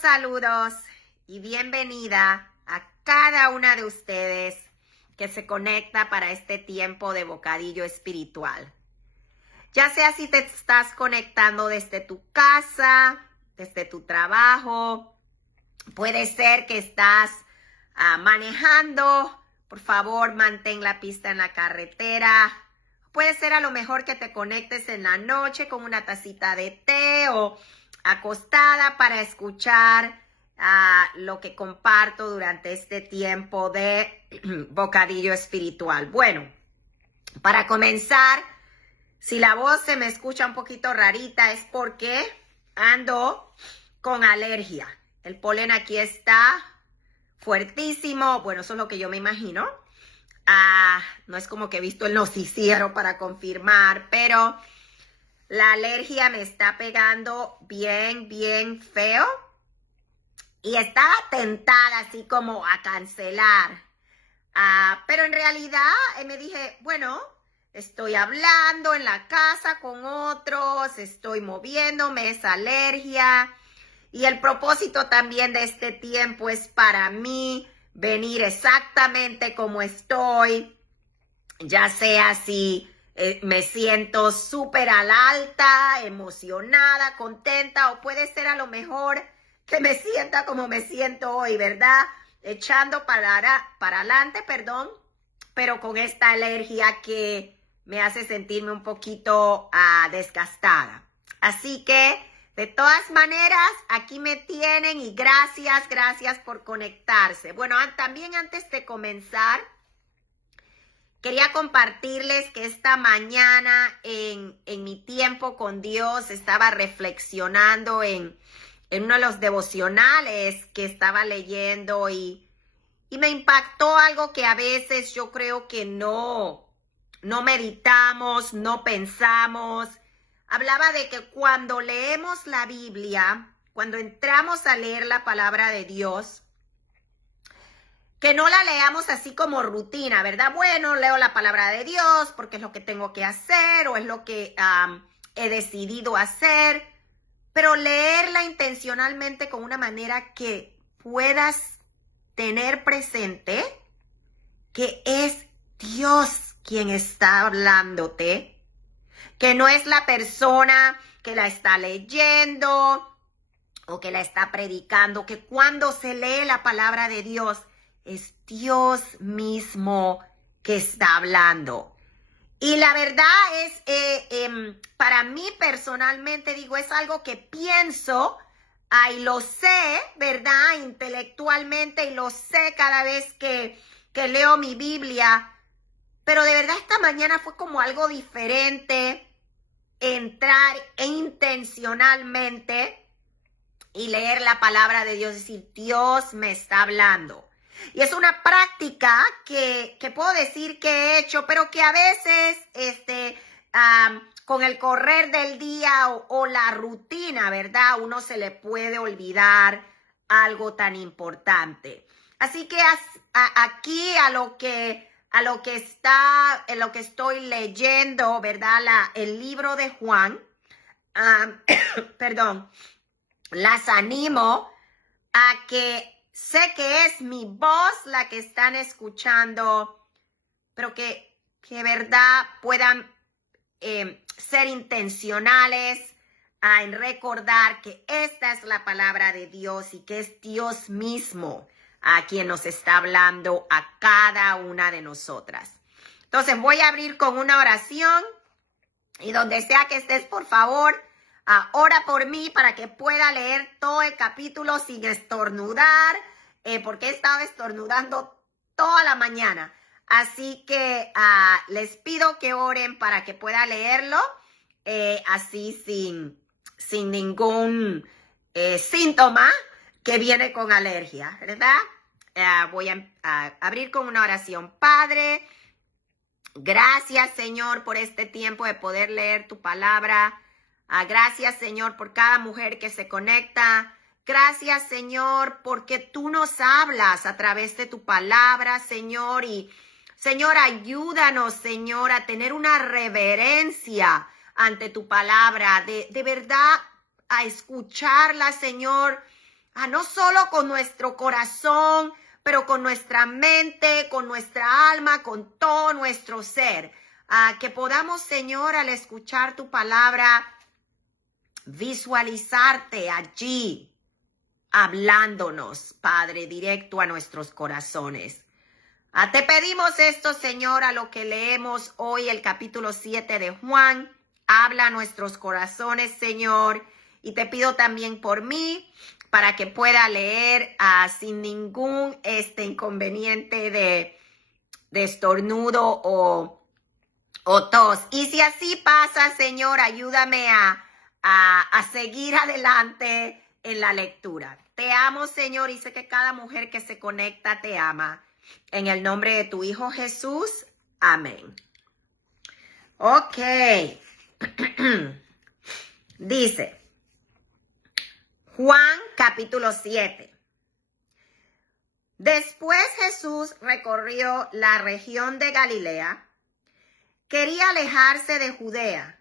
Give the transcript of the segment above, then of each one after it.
Saludos y bienvenida a cada una de ustedes que se conecta para este tiempo de bocadillo espiritual. Ya sea si te estás conectando desde tu casa, desde tu trabajo, puede ser que estás manejando, por favor mantén la pista en la carretera. Puede ser a lo mejor que te conectes en la noche con una tacita de té o acostada para escuchar lo que comparto durante este tiempo de bocadillo espiritual. Bueno, para comenzar, si la voz se me escucha un poquito rarita es porque ando con alergia. El polen aquí está fuertísimo. Bueno, eso es lo que yo me imagino. No es como que he visto el noticiero para confirmar, pero la alergia me está pegando bien feo y estaba tentada así como a cancelar. Pero en realidad me dije, bueno, estoy hablando en la casa con otros, estoy moviéndome, es alergia. Y el propósito también de este tiempo es para mí venir exactamente como estoy, ya sea si me siento súper al alta, emocionada, contenta, o puede ser a lo mejor que me sienta como me siento hoy, ¿verdad? Echando para adelante, pero con esta alergia que me hace sentirme un poquito desgastada. Así que, de todas maneras, aquí me tienen y gracias por conectarse. Bueno, también antes de comenzar, quería compartirles que esta mañana en mi tiempo con Dios estaba reflexionando en uno de los devocionales que estaba leyendo y me impactó algo que a veces yo creo que no meditamos, no pensamos. Hablaba de que cuando leemos la Biblia, cuando entramos a leer la palabra de Dios, que no la leamos así como rutina, ¿verdad? Bueno, leo la palabra de Dios porque es lo que tengo que hacer o es lo que he decidido hacer, pero leerla intencionalmente con una manera que puedas tener presente que es Dios quien está hablándote, que no es la persona que la está leyendo o que la está predicando, que cuando se lee la palabra de Dios es Dios mismo que está hablando. Y la verdad es, para mí personalmente digo, es algo que pienso y lo sé, ¿verdad? Intelectualmente y lo sé cada vez que leo mi Biblia. Pero de verdad esta mañana fue como algo diferente, entrar intencionalmente y leer la palabra de Dios, decir, Dios me está hablando. Y es una práctica que puedo decir que he hecho, pero que a veces con el correr del día o la rutina, ¿verdad? Uno se le puede olvidar algo tan importante. Así que aquí en lo que estoy leyendo, ¿verdad? El libro de Juan, perdón, las animo a que sé que es mi voz la que están escuchando, pero que verdad puedan ser intencionales en recordar que esta es la palabra de Dios y que es Dios mismo a quien nos está hablando a cada una de nosotras. Entonces voy a abrir con una oración y donde sea que estés, por favor, ora por mí para que pueda leer todo el capítulo sin estornudar, porque he estado estornudando toda la mañana. Así que les pido que oren para que pueda leerlo así sin ningún síntoma que viene con alergia, ¿verdad? Voy a abrir con una oración. Padre, gracias, Señor, por este tiempo de poder leer tu palabra. Gracias, Señor, por cada mujer que se conecta. Gracias, Señor, porque tú nos hablas a través de tu palabra, Señor. Y, Señor, ayúdanos, Señor, a tener una reverencia ante tu palabra. De verdad, a escucharla, Señor, no solo con nuestro corazón, pero con nuestra mente, con nuestra alma, con todo nuestro ser. Que podamos, Señor, al escuchar tu palabra, visualizarte allí, hablándonos, Padre, directo a nuestros corazones. Te pedimos esto, Señor, a lo que leemos hoy, el capítulo 7 de Juan. Habla a nuestros corazones, Señor, y te pido también por mí, para que pueda leer sin ningún inconveniente de estornudo o tos. Y si así pasa, Señor, ayúdame a seguir adelante en la lectura. Te amo, Señor, y sé que cada mujer que se conecta te ama. En el nombre de tu Hijo Jesús, amén. Ok. Dice Juan capítulo 7. Después Jesús recorrió la región de Galilea. Quería alejarse de Judea,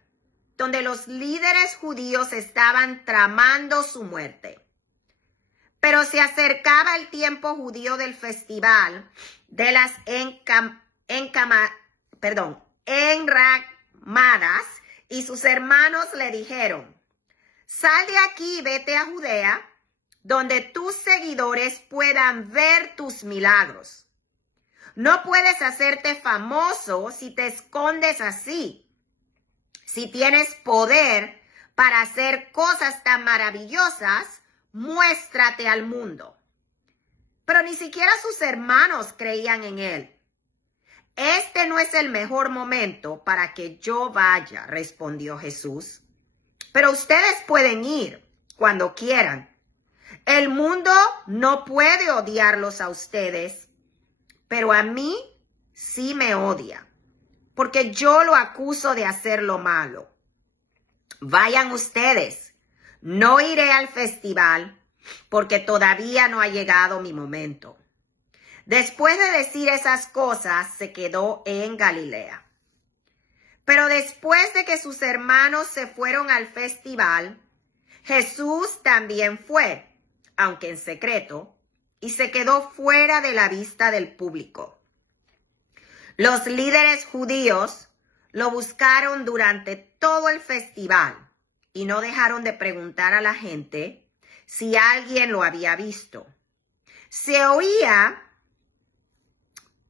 donde los líderes judíos estaban tramando su muerte. Pero se acercaba el tiempo judío del festival de las enramadas, y sus hermanos le dijeron: sal de aquí y vete a Judea, donde tus seguidores puedan ver tus milagros. No puedes hacerte famoso si te escondes así. Si tienes poder para hacer cosas tan maravillosas, muéstrate al mundo. Pero ni siquiera sus hermanos creían en él. Este no es el mejor momento para que yo vaya, respondió Jesús. Pero ustedes pueden ir cuando quieran. El mundo no puede odiarlos a ustedes, pero a mí sí me odia, porque yo lo acuso de hacer lo malo. Vayan ustedes, no iré al festival, porque todavía no ha llegado mi momento. Después de decir esas cosas, se quedó en Galilea. Pero después de que sus hermanos se fueron al festival, Jesús también fue, aunque en secreto, y se quedó fuera de la vista del público. Los líderes judíos lo buscaron durante todo el festival y no dejaron de preguntar a la gente si alguien lo había visto. Se oía,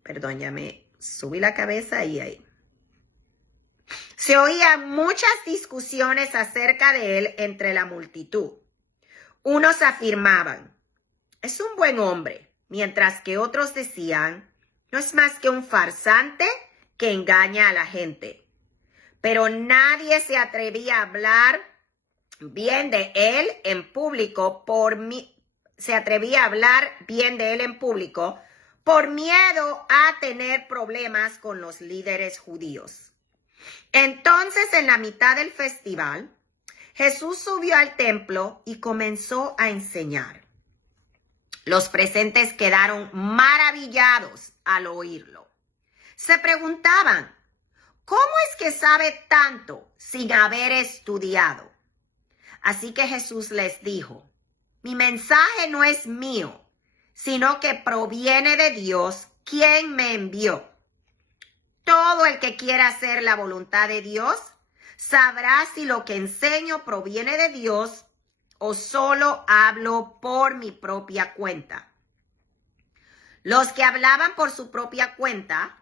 ya me subí la cabeza y ahí. Se oían muchas discusiones acerca de él entre la multitud. Unos afirmaban: es un buen hombre, mientras que otros decían: no es más que un farsante que engaña a la gente. Pero nadie se atrevía a hablar bien de él en público por miedo a tener problemas con los líderes judíos. Entonces, en la mitad del festival, Jesús subió al templo y comenzó a enseñar. Los presentes quedaron maravillados al oírlo. Se preguntaban: ¿cómo es que sabe tanto sin haber estudiado? Así que Jesús les dijo: mi mensaje no es mío, sino que proviene de Dios, quien me envió. Todo el que quiera hacer la voluntad de Dios sabrá si lo que enseño proviene de Dios o solo hablo por mi propia cuenta. Los que hablan por su propia cuenta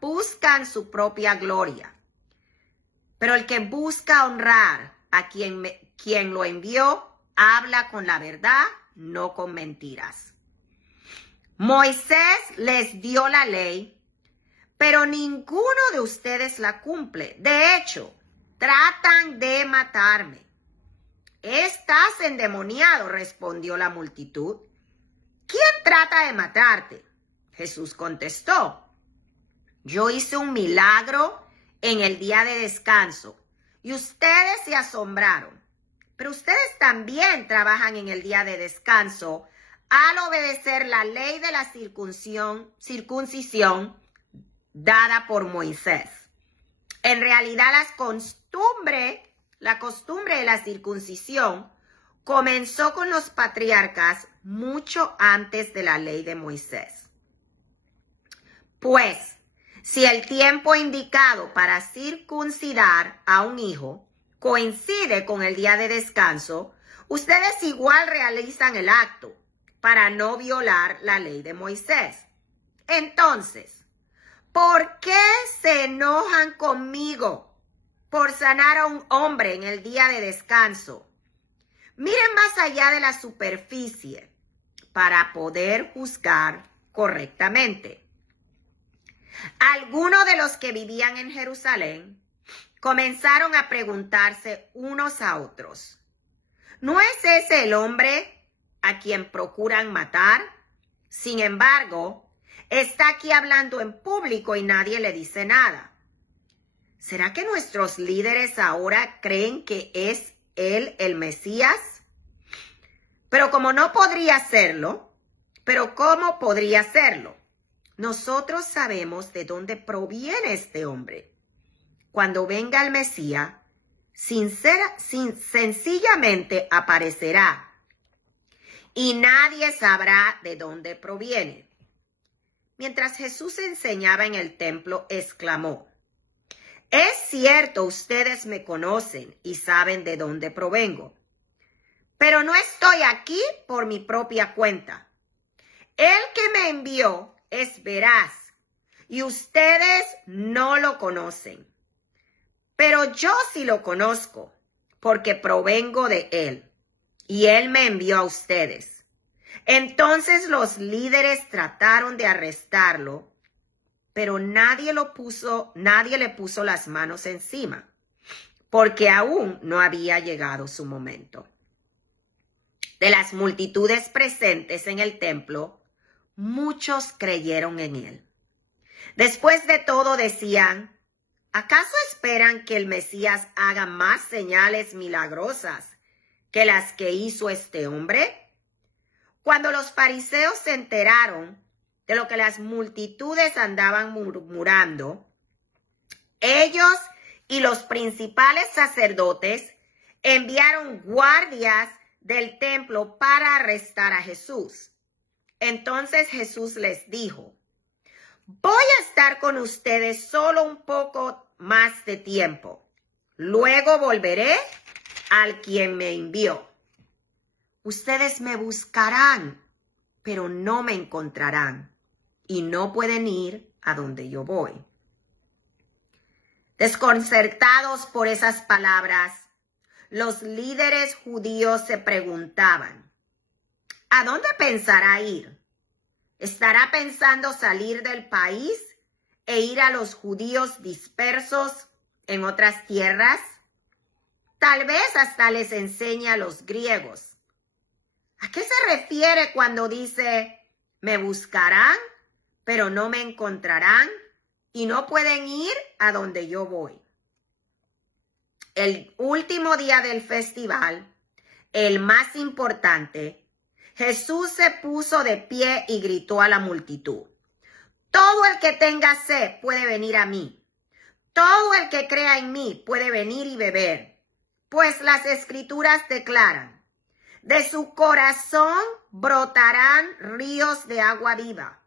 buscan su propia gloria. Pero el que busca honrar a quien lo envió, habla con la verdad, no con mentiras. Moisés les dio la ley, pero ninguno de ustedes la cumple. De hecho, tratan de matarme. Estás endemoniado, respondió la multitud. ¿Quién trata de matarte? Jesús contestó: yo hice un milagro en el día de descanso y ustedes se asombraron. Pero ustedes también trabajan en el día de descanso al obedecer la ley de la circuncisión dada por Moisés. En realidad, la costumbre de la circuncisión comenzó con los patriarcas mucho antes de la ley de Moisés. Pues, si el tiempo indicado para circuncidar a un hijo coincide con el día de descanso, ustedes igual realizan el acto para no violar la ley de Moisés. Entonces, ¿por qué se enojan conmigo por sanar a un hombre en el día de descanso? Miren más allá de la superficie para poder juzgar correctamente. Algunos de los que vivían en Jerusalén comenzaron a preguntarse unos a otros: ¿no es ese el hombre a quien procuran matar? Sin embargo, está aquí hablando en público y nadie le dice nada. ¿Será que nuestros líderes ahora creen que es él el Mesías? Pero ¿cómo podría serlo? Nosotros sabemos de dónde proviene este hombre. Cuando venga el Mesías, sencillamente aparecerá y nadie sabrá de dónde proviene. Mientras Jesús enseñaba en el templo, exclamó: es cierto, ustedes me conocen y saben de dónde provengo, pero no estoy aquí por mi propia cuenta. El que me envió es veraz y ustedes no lo conocen. Pero yo sí lo conozco porque provengo de él y él me envió a ustedes. Entonces los líderes trataron de arrestarlo, pero nadie le puso las manos encima porque aún no había llegado su momento. De las multitudes presentes en el templo, muchos creyeron en él. Después de todo decían: ¿acaso esperan que el Mesías haga más señales milagrosas que las que hizo este hombre? Cuando los fariseos se enteraron de lo que las multitudes andaban murmurando, ellos y los principales sacerdotes enviaron guardias del templo para arrestar a Jesús. Entonces Jesús les dijo: voy a estar con ustedes solo un poco más de tiempo. Luego volveré al quien me envió. Ustedes me buscarán, pero no me encontrarán, y no pueden ir a donde yo voy. Desconcertados por esas palabras, los líderes judíos se preguntaban: ¿a dónde pensará ir? ¿Estará pensando salir del país e ir a los judíos dispersos en otras tierras? Tal vez hasta les enseñe a los griegos. ¿A qué se refiere cuando dice: me buscarán, pero no me encontrarán, y no pueden ir a donde yo voy? El último día del festival, el más importante, Jesús se puso de pie y gritó a la multitud: todo el que tenga sed puede venir a mí. Todo el que crea en mí puede venir y beber. Pues las Escrituras declaran: de su corazón brotarán ríos de agua viva.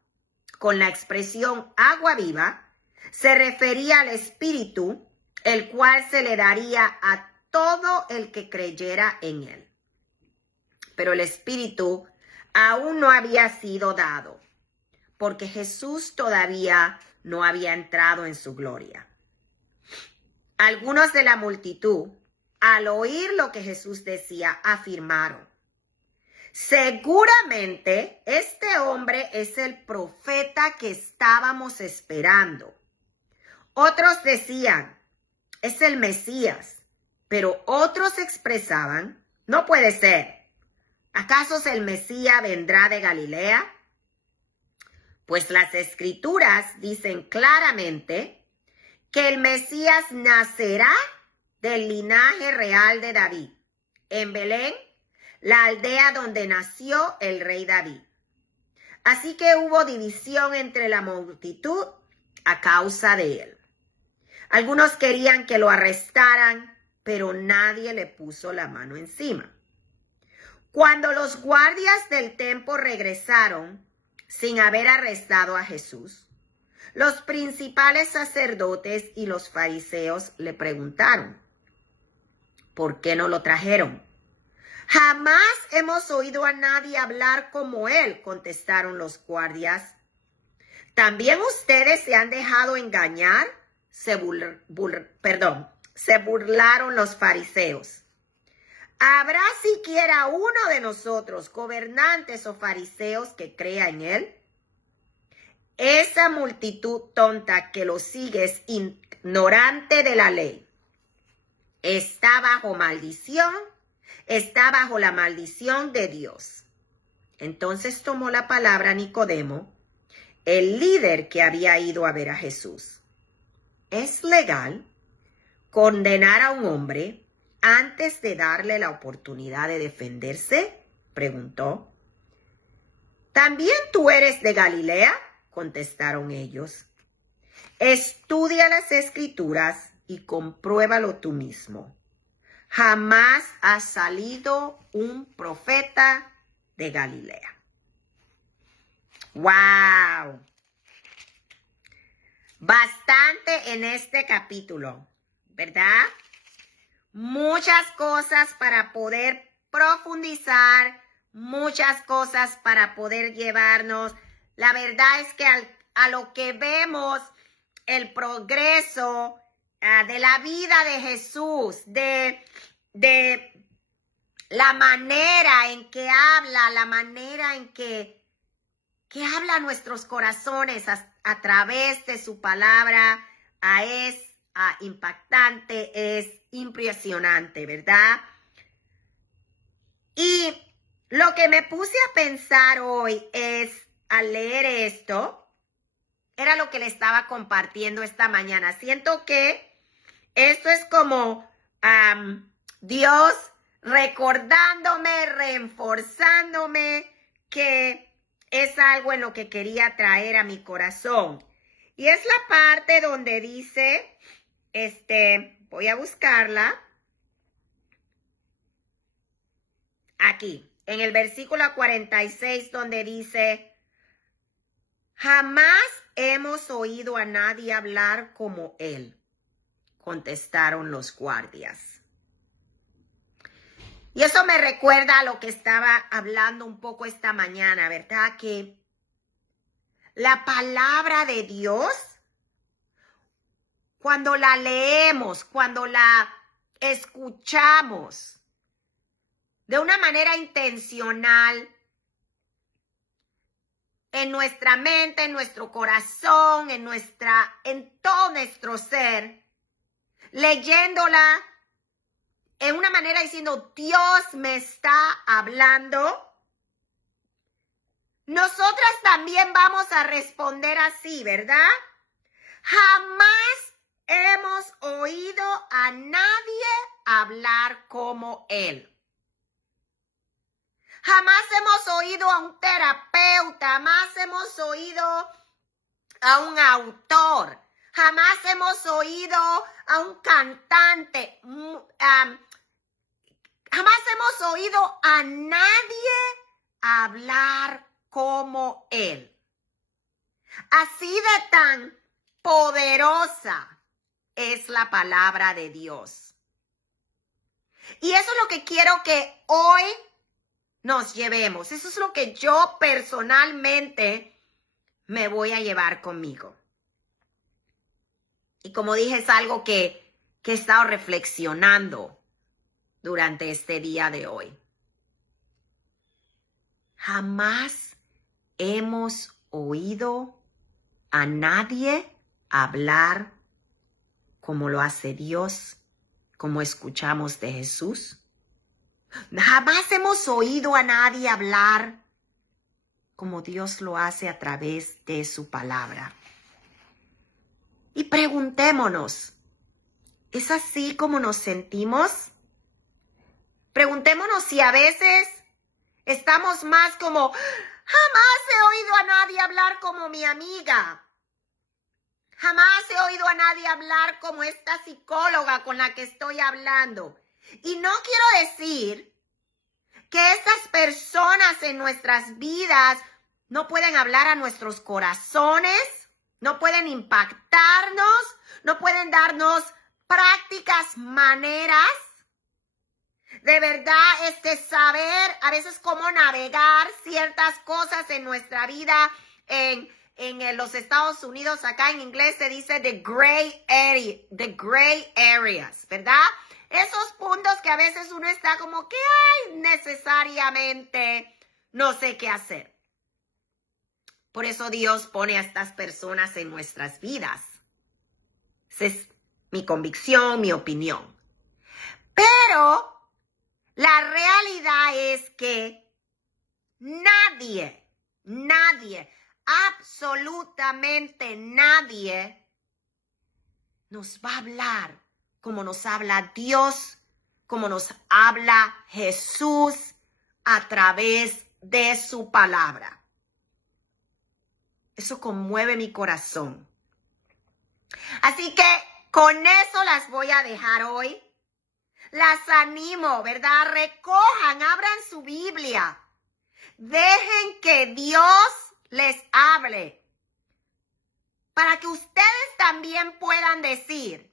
Con la expresión agua viva se refería al Espíritu, el cual se le daría a todo el que creyera en él. Pero el Espíritu aún no había sido dado, porque Jesús todavía no había entrado en su gloria. Algunos de la multitud, al oír lo que Jesús decía, afirmaron: seguramente este hombre es el profeta que estábamos esperando. Otros decían: es el Mesías. Pero otros expresaban: no puede ser. ¿Acaso el Mesías vendrá de Galilea? Pues las Escrituras dicen claramente que el Mesías nacerá del linaje real de David, en Belén, la aldea donde nació el rey David. Así que hubo división entre la multitud a causa de él. Algunos querían que lo arrestaran, pero nadie le puso la mano encima. Cuando los guardias del templo regresaron sin haber arrestado a Jesús, los principales sacerdotes y los fariseos le preguntaron, ¿por qué no lo trajeron? Jamás hemos oído a nadie hablar como él, contestaron los guardias. ¿También ustedes se han dejado engañar? Se burlaron los fariseos. ¿Habrá siquiera uno de nosotros, gobernantes o fariseos, que crea en él? Esa multitud tonta que lo sigue es ignorante de la ley. Está bajo maldición, está bajo la maldición de Dios. Entonces tomó la palabra Nicodemo, el líder que había ido a ver a Jesús. ¿Es legal condenar a un hombre antes de darle la oportunidad de defenderse? Preguntó. ¿También tú eres de Galilea? Contestaron ellos. Estudia las Escrituras y compruébalo tú mismo. Jamás ha salido un profeta de Galilea. ¡Wow! Bastante en este capítulo, ¿verdad? Muchas cosas para poder profundizar, muchas cosas para poder llevarnos. La verdad es que a lo que vemos, el progreso de la vida de Jesús, de la manera en que habla, la manera en que habla a nuestros corazones a través de su palabra, es impactante, es impresionante, ¿verdad? Y lo que me puse a pensar hoy es, al leer esto, era lo que le estaba compartiendo esta mañana. Siento que esto es como Dios recordándome, reforzándome que es algo en lo que quería traer a mi corazón. Y es la parte donde dice, voy a buscarla. Aquí, en el versículo 46, donde dice, jamás hemos oído a nadie hablar como él, contestaron los guardias. Y eso me recuerda a lo que estaba hablando un poco esta mañana, ¿verdad? Que la palabra de Dios, cuando la leemos, cuando la escuchamos de una manera intencional, en nuestra mente, en nuestro corazón, en todo nuestro ser, leyéndola en una manera diciendo, Dios me está hablando, nosotras también vamos a responder así, ¿verdad? Jamás hemos oído a nadie hablar como él. Jamás hemos oído a un terapeuta, jamás hemos oído a un autor, jamás hemos oído a un cantante, jamás hemos oído a nadie hablar como él. Así de tan poderosa es la palabra de Dios. Y eso es lo que quiero que hoy nos llevemos. Eso es lo que yo personalmente me voy a llevar conmigo. Y como dije, es algo que he estado reflexionando durante este día de hoy. Jamás hemos oído a nadie hablar como lo hace Dios, como escuchamos de Jesús. Jamás hemos oído a nadie hablar como Dios lo hace a través de su palabra. Y preguntémonos, ¿es así como nos sentimos? Preguntémonos si a veces estamos más como, jamás he oído a nadie hablar como mi amiga. Jamás he oído a nadie hablar como esta psicóloga con la que estoy hablando. Y no quiero decir que estas personas en nuestras vidas no pueden hablar a nuestros corazones, no pueden impactarnos, no pueden darnos prácticas, maneras de verdad, saber a veces cómo navegar ciertas cosas en nuestra vida. En los Estados Unidos, acá en inglés se dice the gray areas, ¿verdad? Esos puntos que a veces uno está como que, ay, necesariamente no sé qué hacer. Por eso Dios pone a estas personas en nuestras vidas. Esa es mi convicción, mi opinión. Pero la realidad es que nadie, absolutamente nadie nos va a hablar como nos habla Dios, como nos habla Jesús a través de su palabra. Eso conmueve mi corazón. Así que con eso las voy a dejar hoy. Las animo, ¿verdad? Recojan, abran su Biblia. Dejen que Dios les hable. Para que ustedes también puedan decir,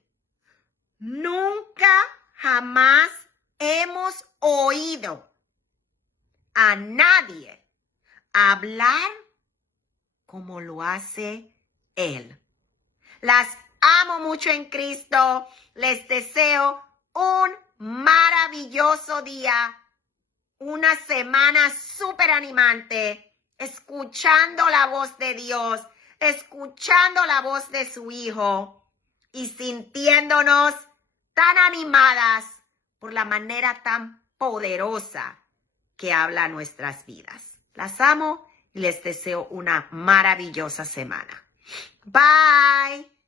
nunca, jamás hemos oído a nadie hablar como lo hace Él. Las amo mucho en Cristo. Les deseo un maravilloso día, una semana súper animante, escuchando la voz de Dios, escuchando la voz de su Hijo y sintiéndonos tan animadas por la manera tan poderosa que habla nuestras vidas. Las amo y les deseo una maravillosa semana. Bye.